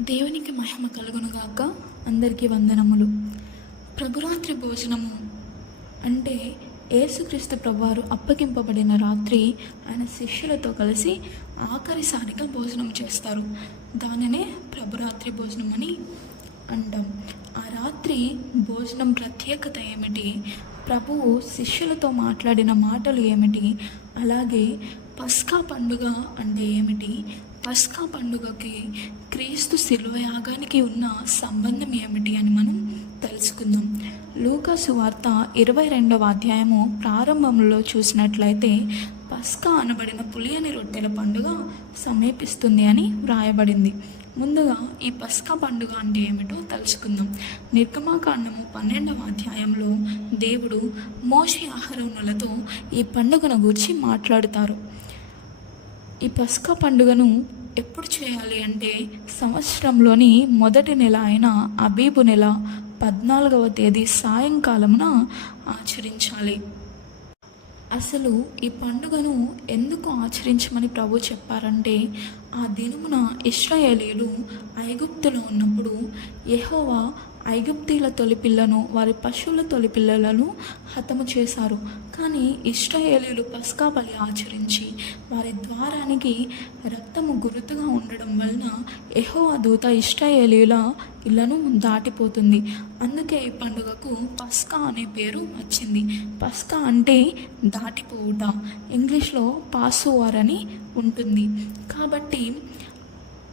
దేవునికి మహిమ కలుగునుగాక అందరికీ వందనములు. ప్రభురాత్రి భోజనము అంటే యేసుక్రీస్తు ప్రభువారు అప్పగింపబడిన రాత్రి ఆయన శిష్యులతో కలిసి ఆఖరిసారిగా భోజనం చేస్తారు. దానినే ప్రభురాత్రి భోజనం అని అంటాం. ఆ రాత్రి భోజనం ప్రత్యేకత ఏమిటి? ప్రభువు శిష్యులతో మాట్లాడిన మాటలు ఏమిటి? అలాగే పస్కా పండుగ అంటే ఏమిటి? పస్కా పండుగకి క్రీస్తు శిలువ యాగానికి ఉన్న సంబంధం ఏమిటి అని మనం తెలుసుకుందాం. లూకాసు వార్త ఇరవై రెండవ అధ్యాయము ప్రారంభంలో చూసినట్లయితే పస్కా అనబడిన పులియని రొట్టెల పండుగ సమీపిస్తుంది అని వ్రాయబడింది. ముందుగా ఈ పస్కా పండుగ అంటే ఏమిటో తెలుసుకుందాం. నిర్గమాకాండము పన్నెండవ అధ్యాయంలో దేవుడు మోషి ఆహరణలతో ఈ పండుగను గురించి మాట్లాడుతారు. ఈ పస్కా పండుగను ఎప్పుడు చేయాలి అంటే సంవత్సరంలోని మొదటి నెల అయిన అబీబు నెల పద్నాలుగవ తేదీ సాయంకాలమున ఆచరించాలి. అసలు ఈ పండుగను ఎందుకు ఆచరించమని ప్రభు చెప్పారంటే ఆ దినమున ఇస్రాయేలీలు ఐగుప్తులో ఉన్నప్పుడు యహోవా ఐగుప్తీల తొలిపిల్లను వారి పశువుల తొలిపిల్లలను హతము చేశారు. కానీ ఇస్రాయేలీలు పస్కా బలి ఆచరించి వారి ద్వారానికి రక్తము గురుతుగా ఉండడం వలన యెహోవా దూత ఇస్రాయేలీల ఇళ్ళను దాటిపోతుంది. అందుకే ఈ పండుగకు పస్కా అనే పేరు వచ్చింది. పస్కా అంటే దాటిపోవుట. ఇంగ్లీష్లో పాసోవర్ అని ఉంటుంది. కాబట్టి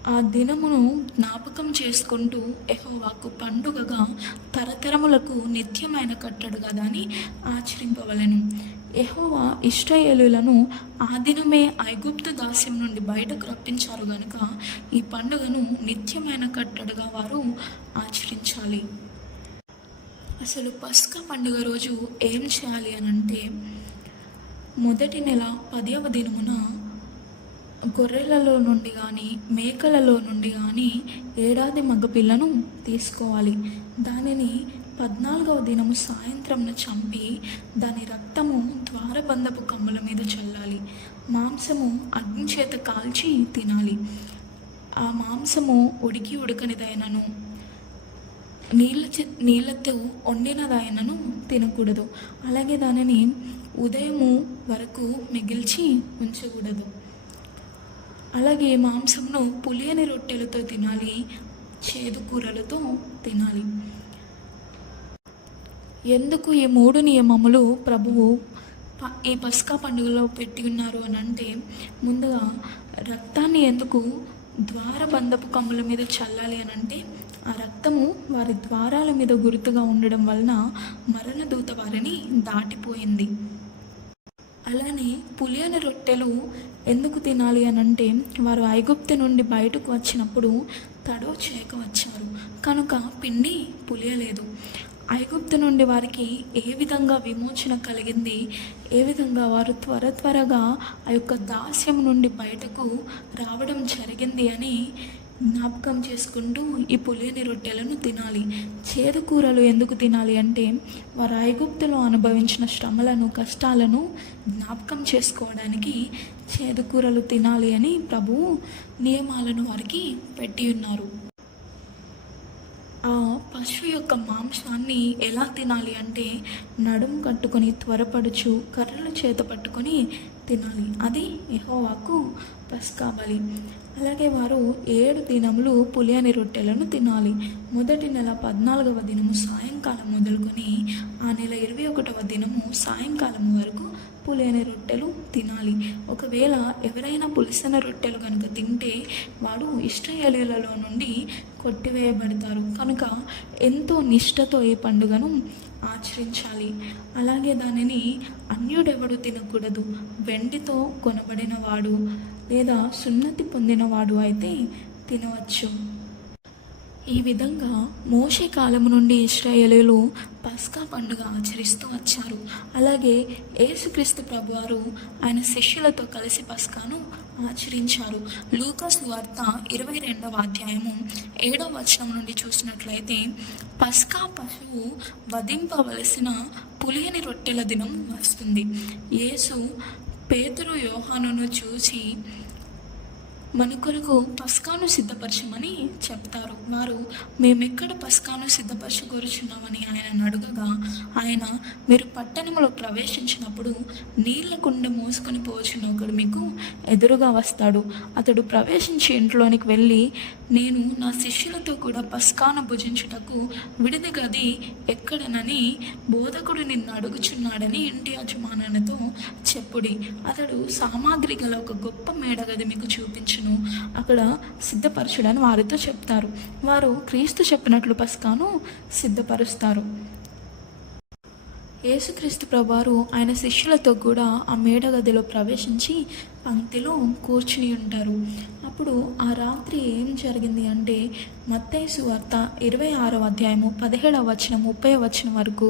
ఆ దినమును జ్ఞాపకం చేసుకుంటూ ఎహోవాకు పండుగగా తరతరములకు నిత్యమైన కట్టడుగా దాన్ని ఆచరింపవలను. ఎహోవా ఇష్టయేలులను ఆ దినమే ఐగుప్తు దాస్యం నుండి బయటకు రప్పించారు గనుక ఈ పండుగను నిత్యమైన కట్టడుగా వారు ఆచరించాలి. అసలు పస్కా పండుగ రోజు ఏం చేయాలి అని అంటే మొదటి నెల పదవ దినమున గొర్రెలలో నుండి కానీ మేకలలో నుండి కానీ ఏడాది మగపిల్లను తీసుకోవాలి. దానిని పద్నాలుగవ దినము సాయంత్రంను చంపి దాని రక్తము ద్వారబంధపు కమ్ముల మీద చల్లాలి. మాంసము అగ్ని చేత కాల్చి తినాలి. ఆ మాంసము ఉడికి ఉడకనిదైనను. నీళ్ళ నీళ్ళతో వండినదాయనను తినకూడదు. అలాగే దానిని ఉదయము వరకు మిగిల్చి ఉంచకూడదు. అలాగే మాంసంను పులియని రొట్టెలతో తినాలి చేదు కూరలతో తినాలి. ఎందుకు ఈ మూడు నియమములు ప్రభువు ఈ పస్కా పండుగలో పెట్టి ఉన్నారు అని అంటే ముందుగా రక్తాన్ని ఎందుకు ద్వారబంధపు కమ్ముల మీద చల్లాలి అని అంటే ఆ రక్తము వారి ద్వారాల మీద గుర్తుగా ఉండడం వలన మరణదూత వారిని దాటిపోయింది. అలానే పులియని రొట్టెలు ఎందుకు తినాలి అని అంటే వారు ఐగుప్తు నుండి బయటకు వచ్చినప్పుడు తడవ చేయక వచ్చారు. కనుక పిండి పులియలేదు. ఐగుప్తు నుండి వారికి ఏ విధంగా విమోచన కలిగింది? ఏ విధంగా వారు త్వర త్వరగా ఆ యొక్క దాస్యం నుండి బయటకు రావడం జరిగింది అని జ్ఞాపకం చేసుకుంటూ ఈ పులియని రొట్టెలను తినాలి. చేదు కూరలు ఎందుకు తినాలి అంటే వారు ఐగుప్తులో అనుభవించిన శ్రమలను కష్టాలను జ్ఞాపకం చేసుకోవడానికి చేదు కూరలు తినాలి అని ప్రభువు నియమాలను వారికి పెట్టి ఉన్నారు. పశువు యొక్క మాంసాన్ని ఎలా తినాలి అంటే నడుము కట్టుకొని త్వరపడుచు కర్రలు చేత పట్టుకొని తినాలి. అది యహోవాకు పసుకా బలి అలాగే వారు ఏడు దినములు పులియని రొట్టెలను తినాలి. మొదటి నెల పద్నాలుగవ దినము సాయంకాలం మొదలుకొని ఆ నెల ఇరవై ఒకటవ దినము సాయంకాలం వరకు పులియని రొట్టెలు తినాలి. ఒకవేళ ఎవరైనా పులిసిన రొట్టెలు కనుక తింటే వాడు ఇష్టయలులలో నుండి కొట్టివేయబడతారు. కనుక ఎంతో నిష్టతో ఈ పండుగను ఆచరించాలి. అలాగే దానిని అన్యుడెవడు తినకూడదు. వెండితో కొనబడినవాడు లేదా సున్నతి పొందినవాడు అయితే తినవచ్చు. ఈ విధంగా మోషే కాలము నుండి ఇస్రాయేలీలు పస్కా పండుగ ఆచరిస్తూ వచ్చారు. అలాగే యేసుక్రీస్తు ప్రభువారు ఆయన శిష్యులతో కలిసి పస్కాను ఆచరించారు. లూకాస్ వార్త ఇరవై రెండవ అధ్యాయము ఏడవ వచనం నుండి చూసినట్లయితే పస్కా పశువు వధింపవలసిన పులియని రొట్టెల దినం వస్తుంది. యేసు పేతురు యోహానును చూసి మన కొరకు పస్కాను సిద్ధపరచమని చెప్తారు. వారు మేమెక్కడ పస్కాను సిద్ధపరచగోరుచున్నామని ఆయన అడుగగా ఆయన మీరు పట్టణంలో ప్రవేశించినప్పుడు నీళ్ళ కుండ మోసుకొని పోవచ్చున్న ఒకడు మీకు ఎదురుగా వస్తాడు. అతడు ప్రవేశించి ఇంట్లోనికి వెళ్ళి నేను నా శిష్యులతో కూడా పస్కాను భుజించుటకు విడిది గది ఎక్కడనని బోధకుడు నిన్ను అడుగుచున్నాడని ఇంటి యజమానునితో చెప్పుడి. అతడు సామాగ్రి గల ఒక గొప్ప మేడగది మీకు చూపించును అక్కడ సిద్ధపరచడని వారితో చెప్తారు. వారు క్రీస్తు చెప్పినట్లు పస్కాను సిద్ధపరుస్తారు. యేసుక్రీస్తు ప్రభువారు ఆయన శిష్యులతో కూడా ఆ మేడగదిలో ప్రవేశించి పంక్తిలో కూర్చుని ఉంటారు. అప్పుడు ఆ రాత్రి ఏం జరిగింది అంటే మత్తైసు వార్త ఇరవై ఆరవ అధ్యాయము పదిహేడవ వచనం ముప్పై వచనం వరకు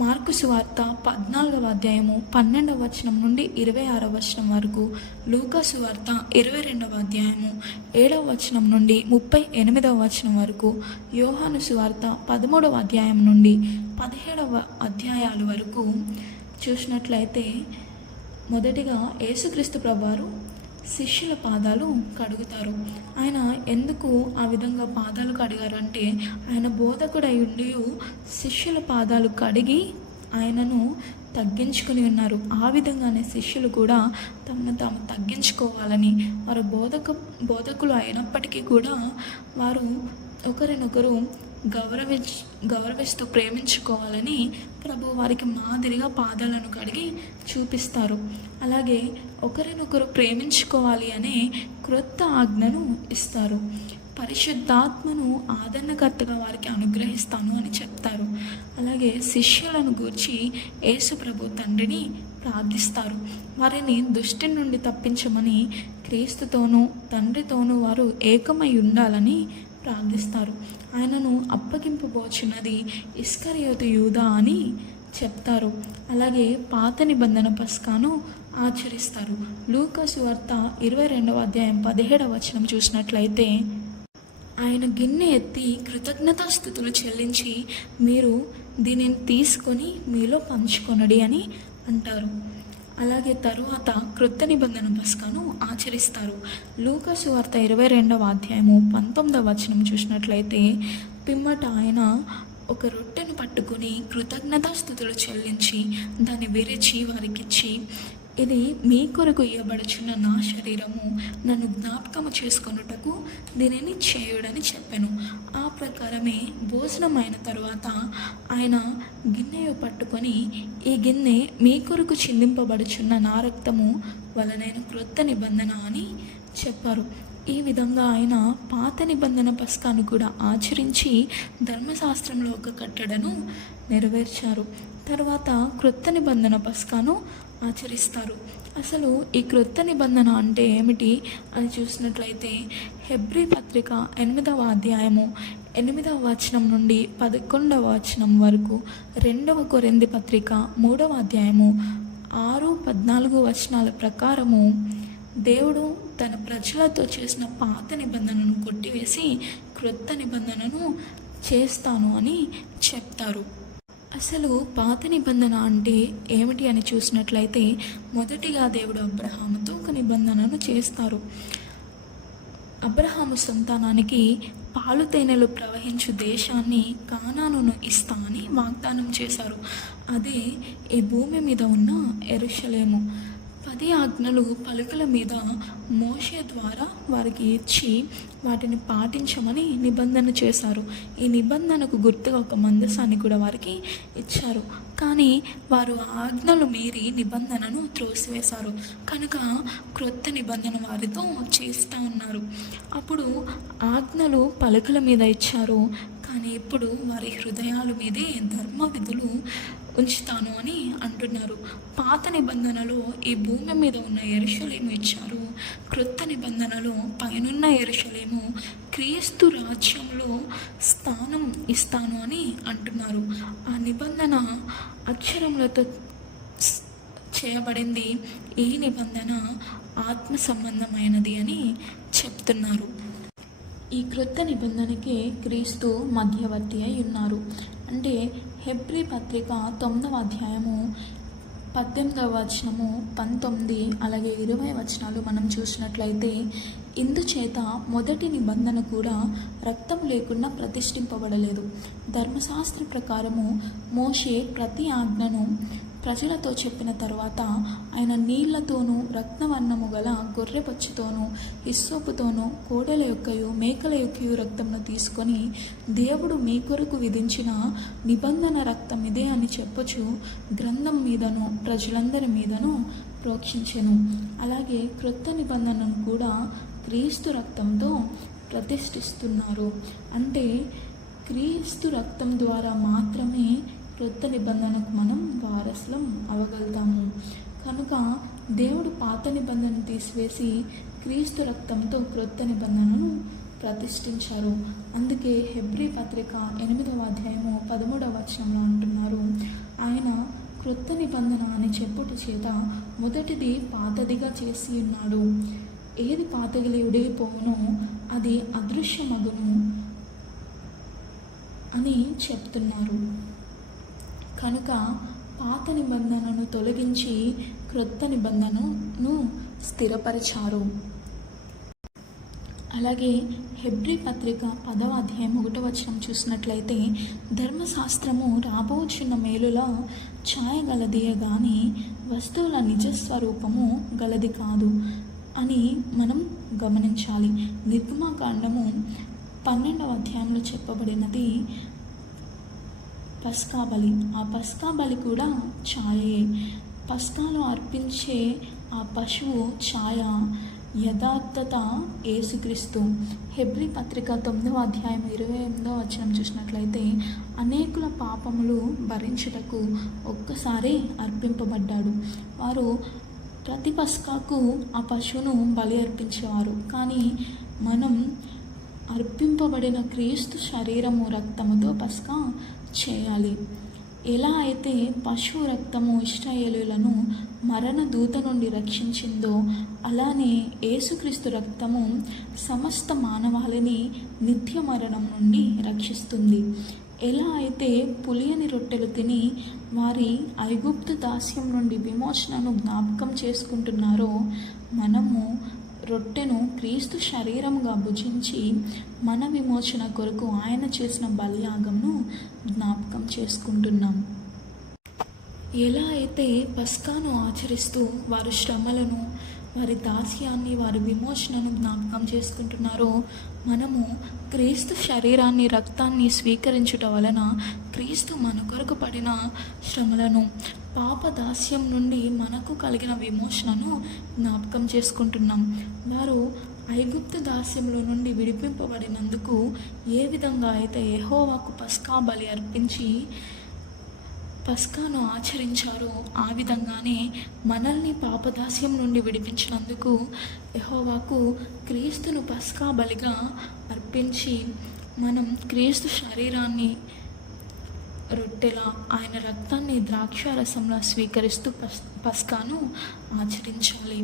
మార్కు సువార్త పద్నాలుగవ అధ్యాయము పన్నెండవ వచనం నుండి ఇరవై ఆరవ వచనం వరకు లూకా సువార్త ఇరవై రెండవ అధ్యాయము ఏడవ వచనం నుండి ముప్పై ఎనిమిదవ వచనం వరకు యోహాను సువార్త పదమూడవ అధ్యాయం నుండి పదిహేడవ అధ్యాయాల వరకు చూసినట్లయితే మొదటిగా యేసుక్రీస్తు ప్రభువారు శిష్యుల పాదాలు కడుగుతారు. ఆయన ఎందుకు ఆ విధంగా పాదాలు కడిగారంటే ఆయన బోధకుడై ఉండి శిష్యుల పాదాలు కడిగి ఆయనను తగ్గించుకుని ఉన్నారు. ఆ విధంగానే శిష్యులు కూడా తమను తాము తగ్గించుకోవాలని వారు బోధక బోధకులు అయినప్పటికీ కూడా వారు ఒకరినొకరు గౌరవి గౌరవిస్తూ ప్రేమించుకోవాలని ప్రభు వారికి మాదిరిగా పాదాలను కడిగి చూపిస్తారు. అలాగే ఒకరినొకరు ప్రేమించుకోవాలి అనే క్రొత్త ఆజ్ఞను ఇస్తారు. పరిశుద్ధాత్మను ఆదరణకర్తగా వారికి అనుగ్రహిస్తాను అని చెప్తారు. అలాగే శిష్యులను గూర్చి యేసు ప్రభు తండ్రిని ప్రార్థిస్తారు. వారిని దుష్టి నుండి తప్పించమని క్రీస్తుతోనూ తండ్రితోనూ వారు ఏకమై ఉండాలని ప్రార్థిస్తారు. ఆయనను అప్పగింపబోచున్నది ఇస్కరియోతు యూదా అని చెప్తారు. అలాగే పాత నిబంధన పస్కాను ఆచరిస్తారు. లూకసు వార్త ఇరవై రెండవ అధ్యాయం పదిహేడవ వచనం చూసినట్లయితే ఆయన గిన్నె ఎత్తి కృతజ్ఞతాస్థుతులు చెల్లించి మీరు దీనిని తీసుకొని మీలో పంచుకొనడి అని అంటారు. అలాగే తరువాత క్రొత్త నిబంధన పస్కాను ఆచరిస్తారు. లూకసు వార్త ఇరవై రెండవ అధ్యాయము పంతొమ్మిదవ వచనం చూసినట్లయితే పిమ్మట ఆయన ఒక రొట్టెను పట్టుకుని కృతజ్ఞతాస్థుతులు చెల్లించి దాన్ని విరిచి వారికిచ్చి ఇది మీ కొరకు ఇవ్వబడుచున్న నా శరీరము. నన్ను జ్ఞాపకము చేసుకొనుటకు దీనిని చేయుడని చెప్పాను. ఆ ప్రకారమే భోజనం అయిన తరువాత ఆయన గిన్నె పట్టుకొని ఈ గిన్నె మీ కొరకు చిందింపబడుచున్న నా రక్తము వలనైన క్రొత్త నిబంధన అని చెప్పారు. ఈ విధంగా ఆయన పాత నిబంధన పస్కాను కూడా ఆచరించి ధర్మశాస్త్రంలో ఒక కట్టడను నెరవేర్చారు. తర్వాత క్రొత్త నిబంధన పస్కాను ఆచరిస్తారు. అసలు ఈ క్రొత్త నిబంధన అంటే ఏమిటి? అని చూసినట్లయితే హెబ్రి పత్రిక ఎనిమిదవ అధ్యాయము ఎనిమిదవ వచనం నుండి పదకొండవ వచనం వరకు రెండవ కొరింది పత్రిక మూడవ అధ్యాయము ఆరు పద్నాలుగు వచనాల ప్రకారము దేవుడు తన ప్రజలతో చేసిన పాత నిబంధనను కొట్టివేసి క్రొత్త నిబంధనను చేస్తాను అని చెప్తారు. అసలు పాత నిబంధన అంటే ఏమిటి అని చూసినట్లయితే మొదటిగా దేవుడు అబ్రహాముతో ఒక నిబంధనను చేస్తారు. అబ్రహాము సంతానానికి పాలు తేనెలు ప్రవహించు దేశాన్ని కానానును ఇస్తా అని వాగ్దానం చేశారు. అదే ఈ భూమి మీద ఉన్న ఎరుషలేము. పది ఆజ్ఞలు పలుకల మీద మోషే ద్వారా వారికి ఇచ్చి వాటిని పాటించమని నిబంధన చేశారు. ఈ నిబంధనకు గుర్తుగా ఒక మందసాన్ని కూడా వారికి ఇచ్చారు. కానీ వారు ఆజ్ఞలు మీరి నిబంధనను త్రోసివేశారు. కనుక క్రొత్త నిబంధన వారితో చేస్తూ ఉన్నారు. అప్పుడు ఆజ్ఞలు పలుకల మీద ఇచ్చారు. కానీ ఇప్పుడు వారి హృదయాల మీదే ధర్మ విధులు ఉంచుతాను అని అంటున్నారు. పాత నిబంధనలో ఈ భూమి మీద ఉన్న ఎరుషలేము ఇచ్చారు. క్రొత్త నిబంధనలో పైనున్న ఎరుషలేము క్రీస్తు రాజ్యంలో స్థానం ఇస్తాను అని అంటున్నారు. ఆ నిబంధన అక్షరములతో చేయబడింది. ఈ నిబంధన ఆత్మ సంబంధమైనది అని చెప్తున్నారు. ఈ క్రొత్త నిబంధనకే క్రీస్తు మధ్యవర్తి అయి ఉన్నారు. అంటే హెబ్రి పత్రిక తొమ్మిదవ అధ్యాయము పద్దెనిమిదవ వచనము పంతొమ్మిది అలాగే ఇరవై వచనాలు మనం చూసినట్లయితే ఇందుచేత మొదటి నిబంధన కూడా రక్తం లేకుండా ప్రతిష్ఠింపబడలేదు. ధర్మశాస్త్ర ప్రకారము మోషే ప్రతి ఆజ్ఞను ప్రజలతో చెప్పిన తర్వాత ఆయన నీళ్ళతోనూ రత్నవర్ణము గల గొర్రెపచ్చుతోనూ ఇస్సోపుతోనూ కోడల యొక్కయు మేకల యొక్కయు రక్తమును తీసుకొని దేవుడు మీ కొరకు విధించిన నిబంధన రక్తం ఇదే అని చెప్పొచ్చు గ్రంథం మీదను ప్రజలందరి మీదను ప్రోక్షించెను. అలాగే క్రొత్త నిబంధనను కూడా క్రీస్తు రక్తంతో ప్రతిష్ఠిస్తున్నారు. అంటే క్రీస్తు రక్తం ద్వారా మాత్రమే క్రొత్త నిబంధనకు మనం వారసులం అవగలుగుతాము కనుక దేవుడు పాత నిబంధన తీసివేసి క్రీస్తు రక్తంతో క్రొత్త నిబంధనను ప్రతిష్ఠించారు. అందుకే హెబ్రి పత్రిక ఎనిమిదవ అధ్యాయము పదమూడవ వచనంలో అంటున్నారు. ఆయన క్రొత్త నిబంధన అని చెప్పుట చేత మొదటిది పాతదిగా చేసి ఉన్నాడు. ఏది పాతగిలి ఉడిగిపోవునో అది అదృశ్యమగును అని చెప్తున్నారు. కనుక పాత నిబంధనను తొలగించి క్రొత్త నిబంధనను స్థిరపరిచారు. అలాగే హెబ్రి పత్రిక పదవ అధ్యాయం ఒకటో వచనం చూసినట్లయితే ధర్మశాస్త్రము రాబోచున్న మేలుల ఛాయగలదియే గాని వస్తువుల నిజస్వరూపము గలది కాదు అని మనం గమనించాలి. నిర్గమాకాండము పన్నెండవ అధ్యాయంలో చెప్పబడినది పస్కా బలి ఆ పస్కా బలి కూడా ఛాయే పస్కాలో అర్పించే ఆ పశువు ఛాయ యథార్థత ఏసుక్రీస్తు హెబ్రి పత్రిక తొమ్మిదవ అధ్యాయం ఇరవై ఎనిమిదవ వచనం చూసినట్లయితే అనేకుల పాపములు భరించుటకు ఒక్కసారి అర్పింపబడ్డాడు. వారు ప్రతి పస్కాకు ఆ పశువును బలి అర్పించేవారు. కానీ మనం అర్పింపబడిన క్రీస్తు శరీరము రక్తముతో పస్కా చేయాలి. ఎలా అయితే పశువు రక్తము ఇష్టాయేలులను మరణ దూత నుండి రక్షించిందో అలానే యేసుక్రీస్తు రక్తము సమస్త మానవాళిని నిత్య మరణం నుండి రక్షిస్తుంది. ఎలా అయితే పులియని రొట్టెలు తిని వారి ఐగుప్తు దాస్యం నుండి విమోచనను జ్ఞాపకం చేసుకుంటున్నారో మనము రొట్టెను క్రీస్తు శరీరముగా భుజించి మన విమోచన కొరకు ఆయన చేసిన బలియాగంను జ్ఞాపకం చేసుకుంటున్నాం. ఎలా అయితే పస్కాను ఆచరిస్తూ వారు శ్రమలను వారి దాస్యాన్ని వారి విమోచనను జ్ఞాపకం చేసుకుంటున్నారో మనము క్రీస్తు శరీరాన్ని రక్తాన్ని స్వీకరించుట వలన క్రీస్తు మన కొరకు పడిన శ్రమలను పాప దాస్యం నుండి మనకు కలిగిన విమోచనను జ్ఞాపకం చేసుకుంటున్నాం. వారు ఐగుప్తు దాస్యంలో నుండి విడిపింపబడినందుకు ఏ విధంగా అయితే ఎహోవాకు పస్కా బలి అర్పించి పస్కాను ఆచరించారో. ఆ విధంగానే మనల్ని పాపదాస్యం నుండి విడిపించినందుకు యహోవాకు క్రీస్తును పస్కా బలిగా అర్పించి మనం క్రీస్తు శరీరాన్ని రొట్టెలా ఆయన రక్తాన్ని ద్రాక్షారసంలా స్వీకరిస్తూ పస్ పస్కాను ఆచరించాలి.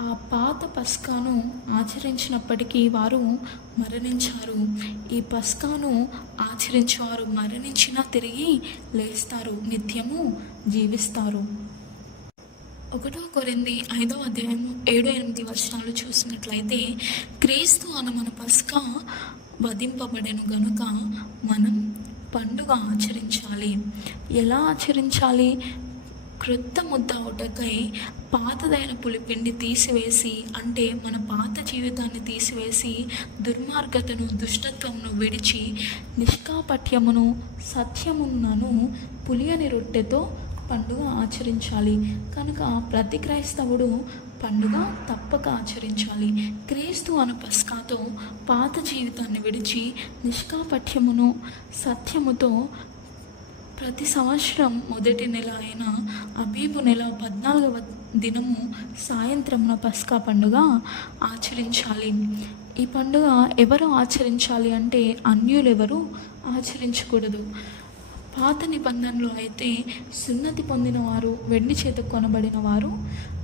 ఆ పాత పస్కాను ఆచరించినప్పటికీ వారు మరణించారు. ఈ పస్కాను ఆచరించేవారు మరణించినా తిరిగి లేస్తారు నిత్యము జీవిస్తారు. ఒకటో కొరింది ఐదో అధ్యాయం ఏడు ఎనిమిది వర్షాలు చూసినట్లయితే క్రీస్తు అన్న మన పస్కా వధింపబడెను గనుక మనం పండుగ ఆచరించాలి. ఎలా ఆచరించాలి? క్రొత్త ముద్ద ఒకటకై పాతదైన పులిపిండి తీసివేసి అంటే మన పాత జీవితాన్ని తీసివేసి దుర్మార్గతను దుష్టత్వమును విడిచి నిష్కాపట్యమును సత్యమున్నను పులియని రొట్టెతో పండుగ ఆచరించాలి. కనుక ప్రతి క్రైస్తవుడు పండుగ తప్పక ఆచరించాలి. క్రీస్తు అను పస్కాతో పాత జీవితాన్ని విడిచి నిష్కాపట్యమును సత్యముతో ప్రతి సంవత్సరం మొదటి నెల అయిన అబీబు నెల పద్నాలుగవ దినము సాయంత్రమున పస్కా పండుగ ఆచరించాలి. ఈ పండుగ ఎవరు ఆచరించాలి అంటే అన్యులు ఎవరు ఆచరించకూడదు. పాత నిబంధనలో అయితే సున్నతి పొందినవారు వెండి చేత కొనబడిన వారు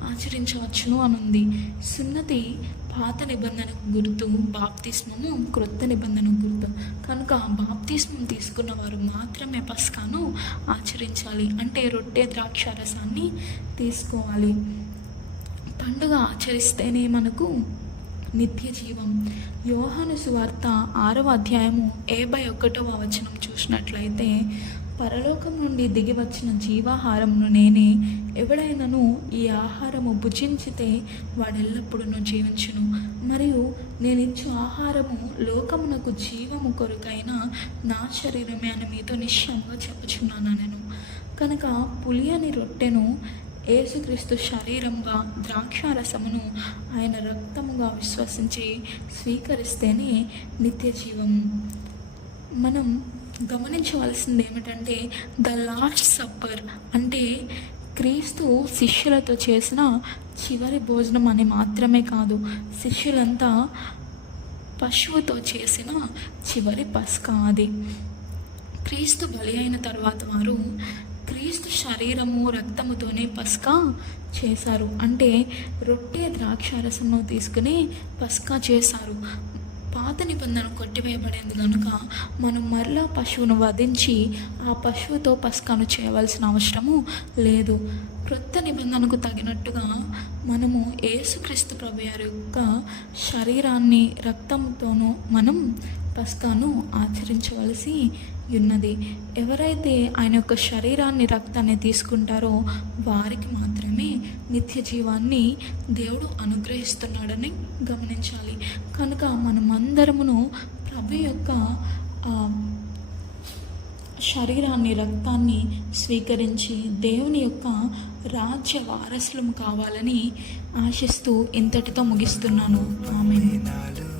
ఆచరించవచ్చును అనుంది. సున్నతి పాత నిబంధనకు గుర్తు బాప్తిస్మము క్రొత్త నిబంధనకు గుర్తు. కనుక బాప్తిస్మం తీసుకున్న వారు మాత్రమే పస్కాను ఆచరించాలి. అంటే రొట్టె ద్రాక్ష రసాన్ని తీసుకోవాలి. పండుగ ఆచరిస్తేనే మనకు నిత్య జీవం. యోహాను సువార్త ఆరవ అధ్యాయము ఏబై ఒకటవ వచనం చూసినట్లయితే పరలోకం నుండి దిగి వచ్చిన జీవాహారమును నేనే ఎవడైనను ఈ ఆహారము భుజించితే వాడెల్లప్పుడూ జీవించును. మరియు నేనిచ్చు ఆహారము లోకమునకు జీవము కొరకైన నా శరీరమే అని మీతో నిశ్చయంగా చెప్పుచున్నాను నేను కనుక పులియని రొట్టెను యేసుక్రీస్తు శరీరంగా ద్రాక్షారసమును ఆయన రక్తముగా విశ్వసించి స్వీకరిస్తేనే నిత్య జీవం మనం గమనించవలసింది ఏమిటంటే ద లాస్ట్ సప్పర్ అంటే క్రీస్తు శిష్యులతో చేసిన చివరి భోజనం అని మాత్రమే కాదు శిష్యులంతా పశువుతో చేసిన చివరి పస్కా అది. క్రీస్తు బలి అయిన తర్వాత వారు క్రీస్తు శరీరము రక్తముతోనే పస్కా చేశారు. అంటే రొట్టె ద్రాక్షారసంను తీసుకుని పస్కా చేశారు. పాత నిబంధన కొట్టివేయబడింది కనుక మనం మరలా పశువును వధించి ఆ పశువుతో పస్కాను చేయవలసిన అవసరము లేదు. క్రొత్త నిబంధనకు తగినట్టుగా మనము ఏసుక్రీస్తు ప్రభు వారి యొక్క శరీరాన్ని రక్తంతోనూ మనం పస్కాను ఆచరించవలసి ఉన్నది. ఎవరైతే ఆయన యొక్క శరీరాన్ని రక్తాన్ని తీసుకుంటారో వారికి మాత్రమే నిత్య జీవాన్ని దేవుడు అనుగ్రహిస్తున్నాడని గమనించాలి. కనుక మనమందరమును ప్రభు యొక్క శరీరాన్ని రక్తాన్ని స్వీకరించి దేవుని యొక్క రాజ్య వారసులం కావాలని ఆశిస్తూ ఇంతటితో ముగిస్తున్నాను. ఆమె నాలో